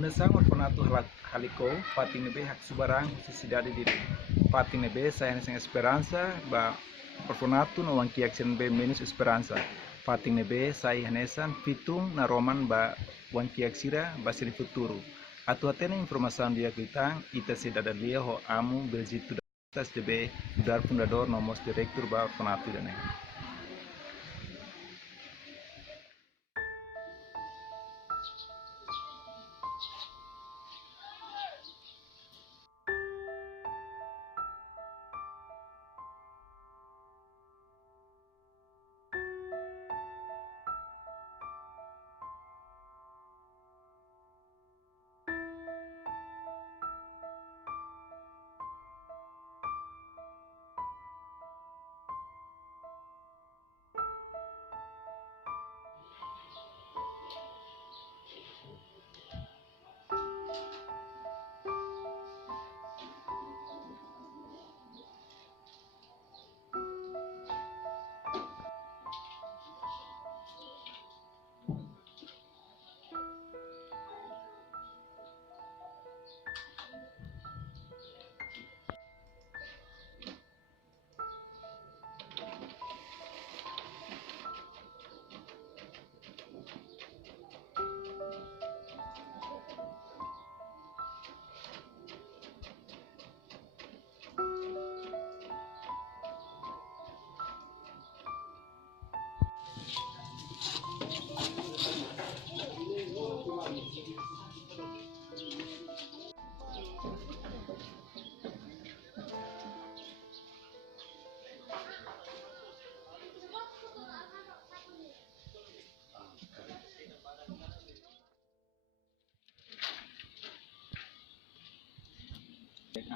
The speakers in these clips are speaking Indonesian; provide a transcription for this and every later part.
Fundação Orfanato Haliko, Pating Nebe Hak Subarang, Cidade de Pating Nebe, Saia Sem Esperança, ba Orfanato no Wangki Action Be Menos Esperança. Pating Nebe, Saia Hanesan, Fitung na Roman ba Wangki Aksira, Basili Futuro. Atu atena informação dia kita, ita cidadania ho amu Belgitu das DB, dar fundador nomos direktur ba Orfanato dane.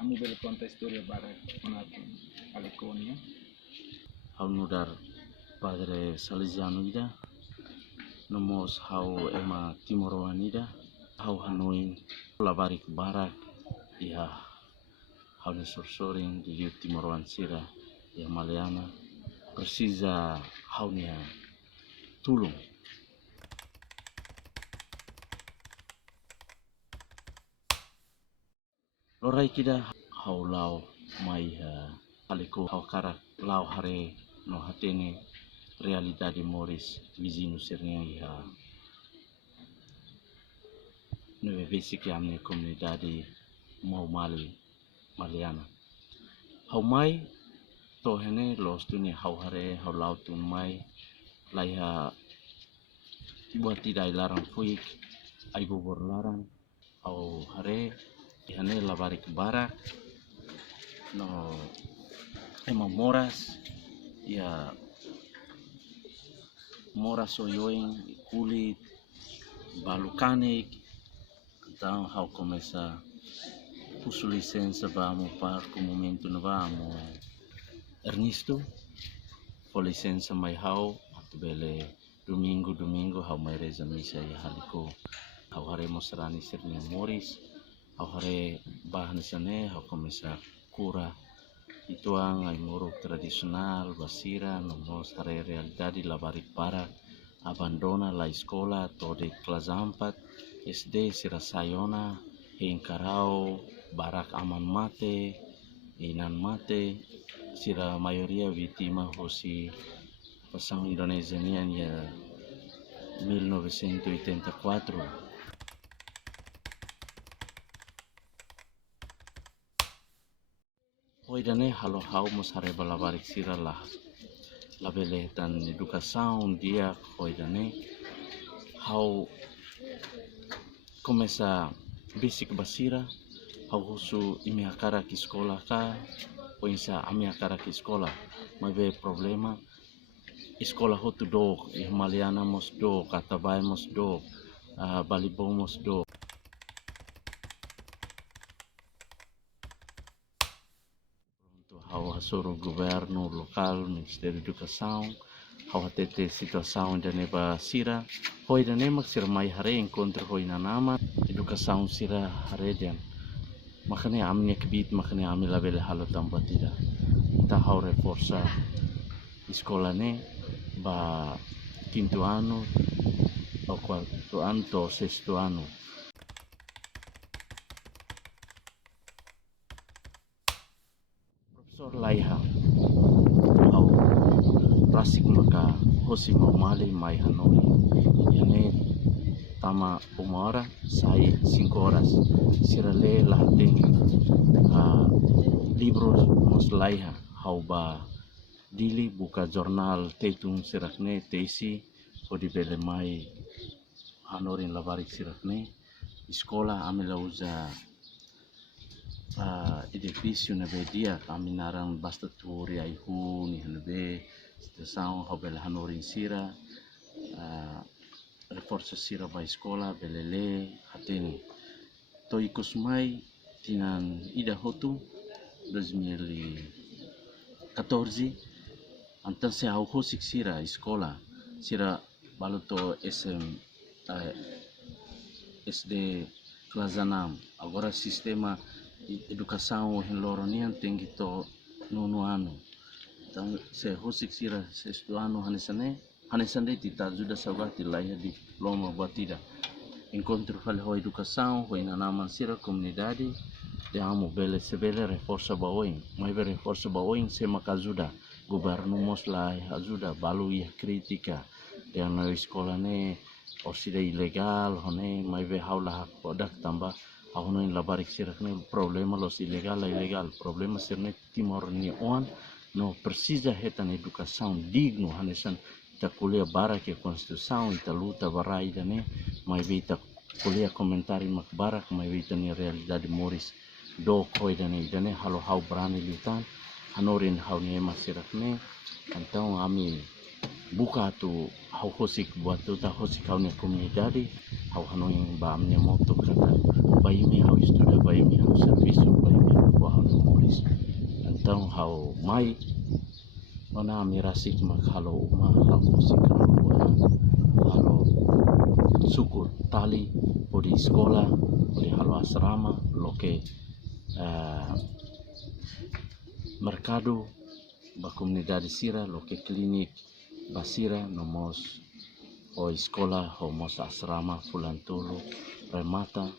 Amo bele conta historia bara Fortunato Aliconia. Hau nudar Padre Salesiano ida, nomos hau ema Timoroan ida, hau Hanoi labarik barak iha hau ni sorsoring di liu Timoroan sira iha Maleana precisa hau nia tulung. Lorai kida hau lau mai aliko hau karak lau hare no hatene realidade moris vizinho sernia iha nove vesi que amne comunidade mau mali Maliana. Hau mai to hene los tuni hau hare hau lau tun mai laiha buat tidak larang fuik ai bubur larang hau hare ihane labarik barak no ema moras ya moras oyoing kulit balukanik então hau começa puso licença vamos para o momento no vamos Ernesto com licença mai hau bele domingo hau mai reza misa ya haliko hau hare mostrani sernia moris hau hare bahan sane hau começa cura itu ang ai moro tradisional basira nomos hare realidade labarik barak abandona la escola tode kelas 4 SD Sirasayona Hengkarau barak aman mate inan mate sira mayoria vítima hosi pasang Indonesia nian ya 1984. Hoi dane halo hau mos hare balabarik sira lah labele dan educação dia hoi dane hau começa basic basira hau husu imi akara ki sekolah ka poinsa ami akara ki sekolah mai be problema sekolah hotu do Maliana mos do Katabai mos do Balibo mos do untuk hau hasuru governo lokal Ministério da Educação hau hatete situação da neba sira hoi da nemak sira mai hare encontro hoi na nama educação sira hare dian makanya amnya kebit makanya ami label halo tambah tidak ta hau reforça sekolah ne ba quinto ano o quarto ano to sexto ano Profesor Laiha au rasik maka hosi mau mali mai Hanoi yane tama uma hora sai 5 horas sirale lahating libros mos Laiha hau ba dili buka jurnal tetung sirakne teisi odi bele mai Hanorin labarik sirakne sekolah amila uza edifício na bedia kami narang basta turi aihu ni hanbe stasão hau bele Hanorin sira reforça sira ba sekolah belele hateni to ikus mai tinan ida hotu 2014 antan se hau hosik sira sekolah sira baluto SD kelas 6 agora sistema educação henloronian tinggi to nono ano então se hosik sira sexto ano hanesane tita ajuda saudade lá di loma batida encontro fale ho educação ho inanaman sira comunidade de amo bele sebele reforça baoing mai be reforça baoing se makajuda governo mos lai ajuda balu ia kritika dan na sekolah ne osida ilegal hone mai be haula kodak tambah ahono in labarik sirak ne problema los ilegal problema sirne timor ni on no precisa hetan educação digno hanesan ta kuliah barak ya konstituição ita luta barai dane mai be ita kuliah komentari mak barak mai be ita ni realidade moris do koi dane halo hau berani lutan hanorin hau ni masirak ne então ami buka tu hau hosik buat tu ta hosik hau ni komunidade hau hanoi ba amnya moto kata bayi mi hau estuda bayi mi hau serviço bayi mi hau hau moris então hau mai ona mi rasik mak halo uma hau hosik halo suku tali po di sekolah po di halo asrama loke mercado ba comunidade sira loke klinik basira nomos o sekolah o mos asrama fulantolo remata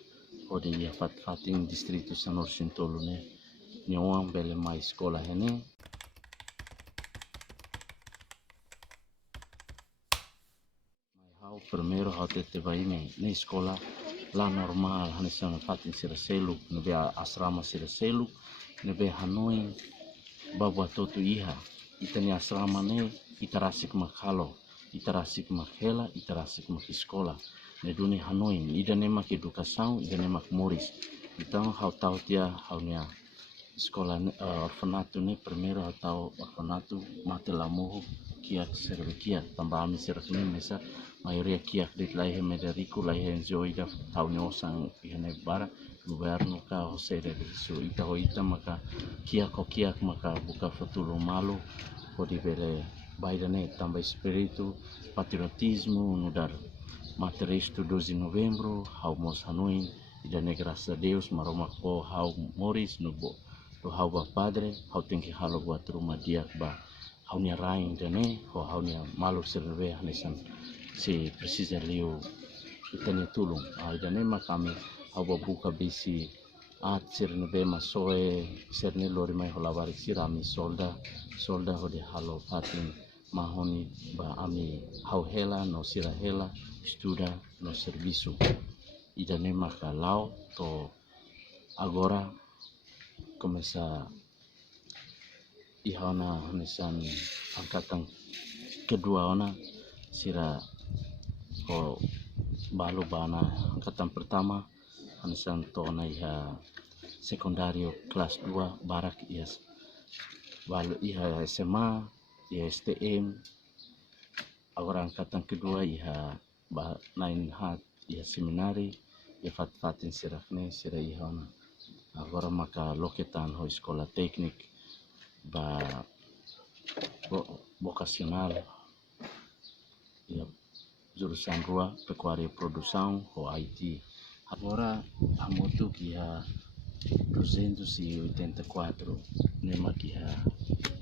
o di fating distrito sanor sintolo ne nyawang bele mai sekolah ini mai hau primeiro hau tete baine ne sekolah la normal hanisang fating sira seluk nebe asrama sira seluk nebe hanoi babwa totu iha itani asrama ne itarasik makhalo itarasik makhela itarasik mak sekolah ne duni hanoi idane mak edukação idane mak moris então hau tau tia hau nia sekolah orfanato ne primeiro hau tau orfanato mate lamoho kiak serve kiak tambah ami serve mesa maioria kiak dit laihe Mederico laihe enjoy da hau ne osang ihane bara governo ka José de Riso ita hoita maka kiak maka buka futuro malo pode bele baidane tambah espiritu patriotismo nudar materisto 12 de novembro hau mos hanuin idane graças a Deus maromak po hau moris nubo do hau ba padre hau tingki halo buat rumah dia ba hau nia raing dane ho hau nia malu serve hanesan si precisa liu itane tulung idane makami hau ba buka bisi at sirne be masoe sirne lori mai holawari sirami solda hodi halo patin mahoni ba ami hau hela no sira hela estuda no serviço idane makalau to agora começa ihana nisan angkatan kedua ona sira ho balu bana angkatan pertama nisan to na iha sekundario kelas 2 barak ias balu iha SMA iha STM agora angkatan kedua iha nain hat iha seminari iha fatin sirakne sira ihana agora maka loketan ho sekolah teknik ba vocacional iha jurusan rua pecuaria produção ho IT agora a moto iha 284 nema iha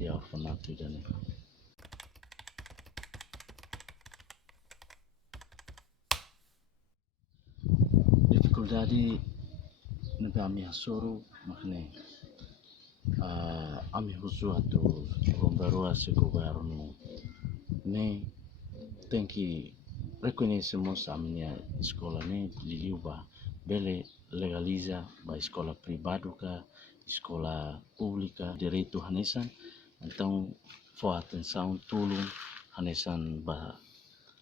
iha orfanato idane dificuldade nebe ami hasoro makne ami husu atu rombarua se governo ne tem que reconhecemos a minha escola ne liliuba bele legaliza ba escola privada ka escola pública direito hanesan então for atenção tulung hanesan ba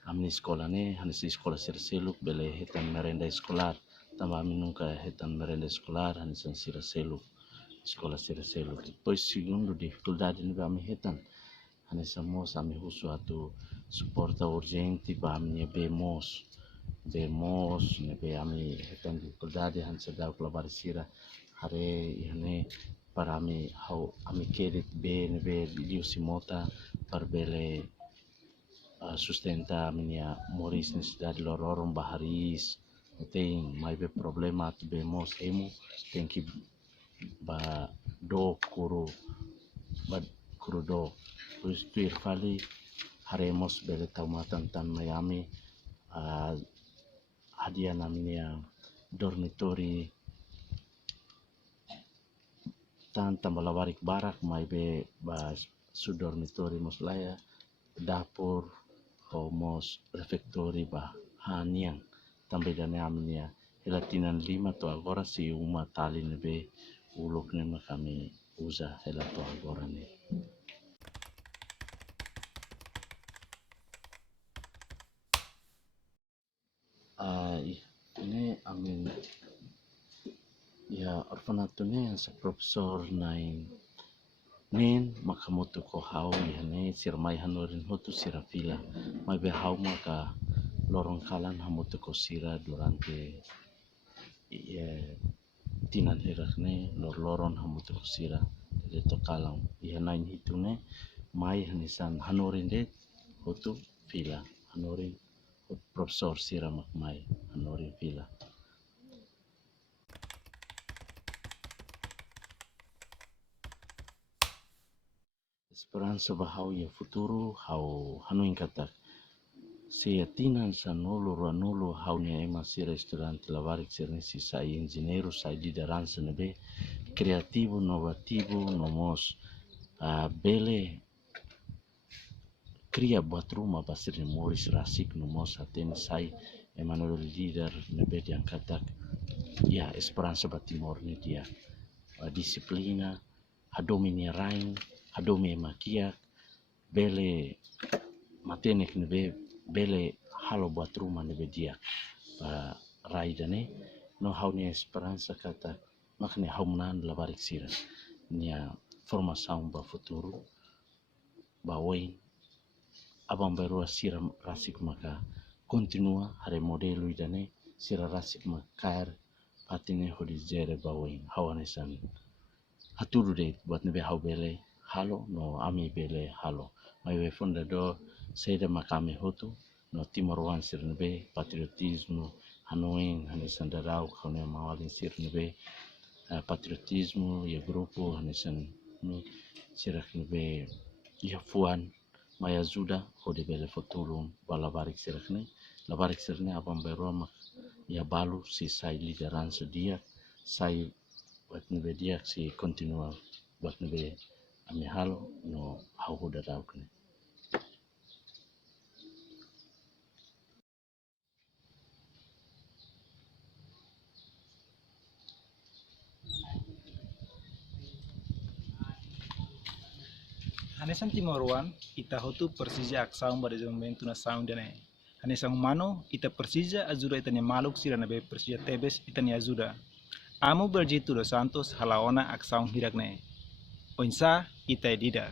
amni sekolah ne hanesan sekolah sirseluk bele hetan merenda escolar tambah ami nunca hetan merenda escolar hanesan sirseluk sekolah sirseluk depois segundo dificuldade ne ba ami hetan hanesamos ami husu atu suporta urgente ba ami bemos nebe ami hetan dificuldade han sedau klabar sira hare ihne para ami hau ami kedet be nebe liu simota par bele sustenta minha moris necessidade lororum baharis tem mais be problema tu bemos emo tem que ba do kuru ba kuru do pois tuir fali haremos bele taumatan tan Miami hadiah namanya dormitory tan tambalawarik barak mai be ba su dormitory moslaya dapur homos refektori bah haniang tambah dan amnya helatinan 5 to agora si uma tali nebe uluk nema kami usa helato agora ne ini amin ya orfanato ne sa profesor nain nen makamoto ko hau yane sira mai hanorin hotu sira fila mai be hau maka lorong kalan hamoto ko sira durante tinan herakne loron hamoto ko sira de to kalang nain hitune mai hanisan hanorin de hotu fila hanorin profesor sira mak mai hanorin fila. Esperança bahau ya futuro hau hanuin katak se tinan sa nolo ranolo hau nia ema si restaurante lavarik sernesi sai engineiro sai liderança nebe creativo novativo nomos bele cria buat rumah basir Morris Rasik nomos aten sai Emmanuel leader nebe yang katak ya Esperança Batimor ni dia disiplina hadomini rain hadomi makia bele matenek nebe bele halo buat rumah nebe dia raidane no haunia Esperança kata makne haumnan labarik sira nia formação ba futuro ba wain abang baru sira rasik maka continua hare modelo idane sira rasik makar patine hodi jere ba wain hawanesan haturu de buat nebe hau bele halo no ami bele halo mai we fundador seda makame hotu no Timor Wan sirnebe patriotismo hanoin hanesan darau kone mawalin sirnebe patriotismo ya grupo hanesan ni sirak nebe ya fuan mai ajuda hode bele futulum bala barik sirakne la barik sirne abang beroma ya balu si sai liderança dia sai buat nebe dia si continua buat nebe ami halo no hau hoda daukne. Hanesan Timoruan ita hotu Persija aksaung pada momento na saung dene. Hanesan humano ita Persija ajuda itanya maluk sira na be Persija Tebes itanya ajuda. Amo berjitu dos Santos halaona aksaung hirakne. Oinsa ita edida.